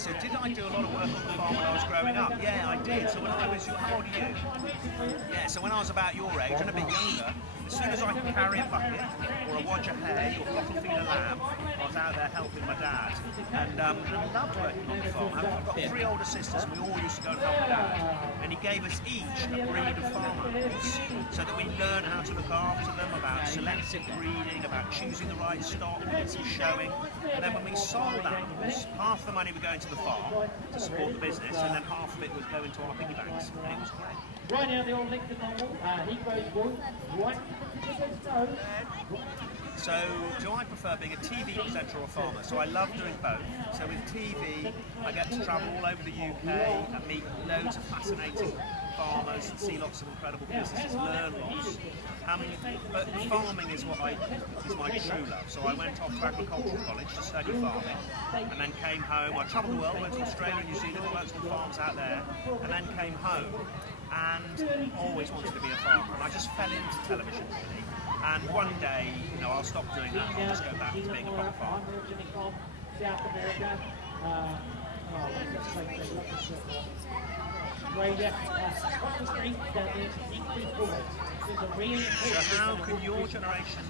So did I do a lot of work on the farm when I was growing up? Yeah, I did. So when I was, how old are you? Yeah, so when I was about your age and a bit younger, as soon as I could carry a bucket or a wodge of hay or bottle feed a lamb, I was out there helping my dad. And I loved working on the farm. I've got three older sisters and we all used to go and help my dad. And he gave us each a breed of farm animals so that we learn how to look after them, about selective breeding, about choosing the right stock, and some showing. And then when we sold animals, half the money would go into the farm to support the business, and then half of it would go into our piggy banks. And it was great. Right now, the old length of normal, he grows wool, right? So, do I prefer being a TV presenter or a farmer? So I love doing both. So with TV, I get to travel all over the UK and meet loads of fascinating farmers and see lots of incredible businesses, learn lots. But farming is my true love. So I went off to agricultural college to study farming, and then came home. I travelled the world, went to Australia, New Zealand, worked on farms out there, and then came home and always wanted to be a farmer. And I just fell into television really. And one day, I'll stop doing that and I'll just go back to being a proper farmer. South America. So how can your generation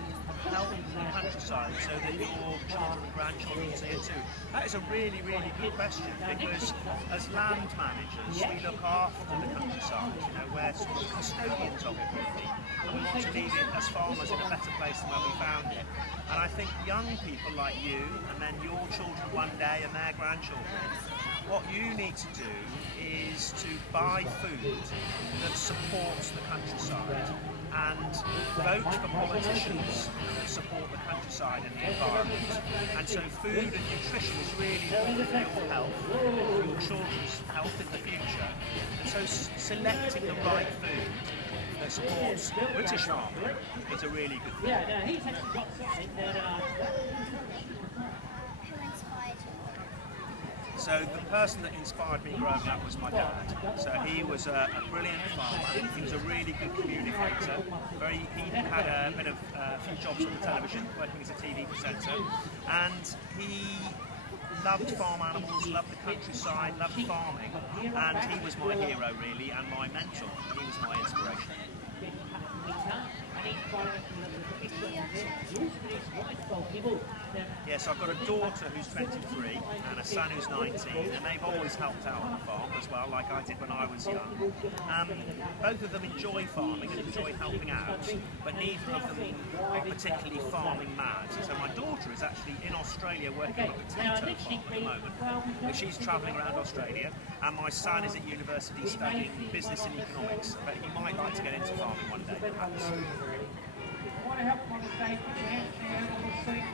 help the countryside so that your children and grandchildren see it too? That is a really, really good question, because as land managers we look after the countryside, we're sort of custodians of it really, and we want to leave it as farmers in a better place than when we found it. And I think young people like you, and then your children one day and their grandchildren, what you need to do is to buy food that supports the countryside and vote for politicians that support the countryside and the environment. And so food and nutrition is really important for your health, for your children's health in the future. And so selecting the right food that supports British farming is a really good thing. Yeah, now he's actually got something that... So the person that inspired me growing up was my dad. So he was a brilliant farmer. He was a really good communicator. He had a few jobs on the television, working as a TV presenter, and he loved farm animals, loved the countryside, loved farming, and he was my hero really, and my mentor. He was my inspiration. Yes, I've got a daughter who's 23 and a son who's 19, and they've always helped out on the farm as well, like I did when I was young. Both of them enjoy farming and enjoy helping out, but neither of them are particularly farming mad. So my daughter is actually in Australia working on a potato farm at the moment, but she's travelling around Australia, and my son is at university studying business and economics, but he might like to get into farming one day, perhaps. Want to help on the stage, put your hands down on the seat.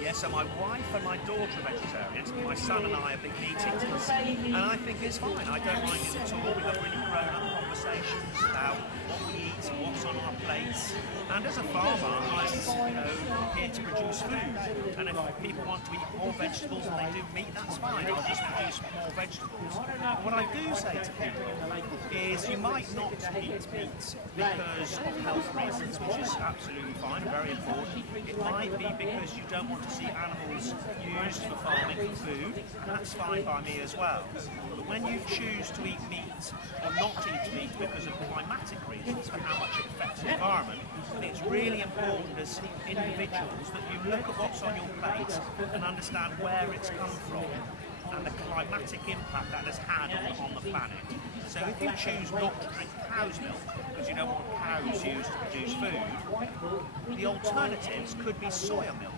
Yeah, so my wife and my daughter are vegetarians, but my son and I are big meat eaters, and I think it's fine. I don't mind it at all. We have really grown-up conversations about what we eat, what's on our plates, and as a farmer, I'm here to produce food. And if people want to eat more vegetables than they do meat, that's fine. I'll just produce more vegetables. What I do say to people is you might not eat meat because of health reasons, which is absolutely fine, very important. It might be because you don't want to see animals used for farming for food, and that's fine by me as well. But when you choose to eat meat or not eat meat because of climatic reasons for how much it affects the environment, then it's really important as individuals that you look at what's on your plate and understand where it's come from and the climatic impact that has had on the planet. So if you choose not to drink cow's milk because you don't want cows used to produce food, the alternatives could be soya milk.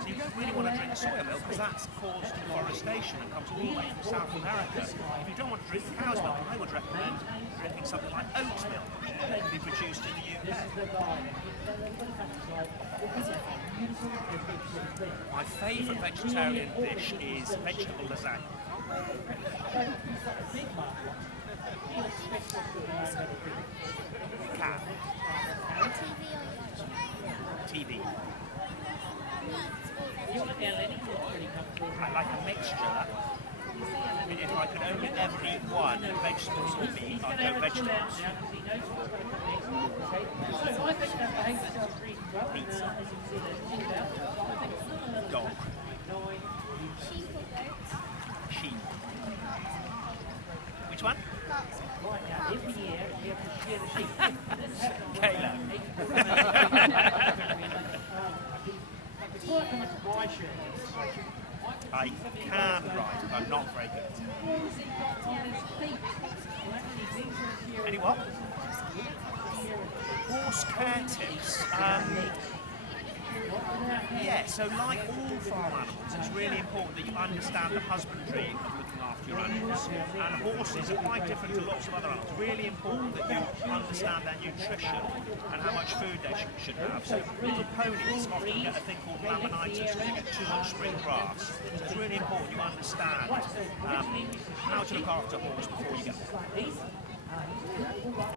So you don't really want to drink soya milk because that's caused deforestation and comes all the way from South America. If you don't want to drink cow's milk, I would recommend drinking something like oat milk that can be produced in the UK. My favourite vegetarian dish is vegetable lasagna. You can. TV. I like a mixture. I mean, if I could only ever eat one, vegetables or meat, I'd go vegetables. Pizza. Dog. Caleb. I can write, but I'm not very good. Any what? Horse care tips. Yeah, so like all farm animals, it's really important that you understand the husbandry of looking after your animals. And horses are quite different to lots of other animals. Really important that you understand their nutrition and how much food they should have. So little ponies often get a thing called laminitis, where they get too much spring grass. So it's really important you understand how to look after a horse before you get one.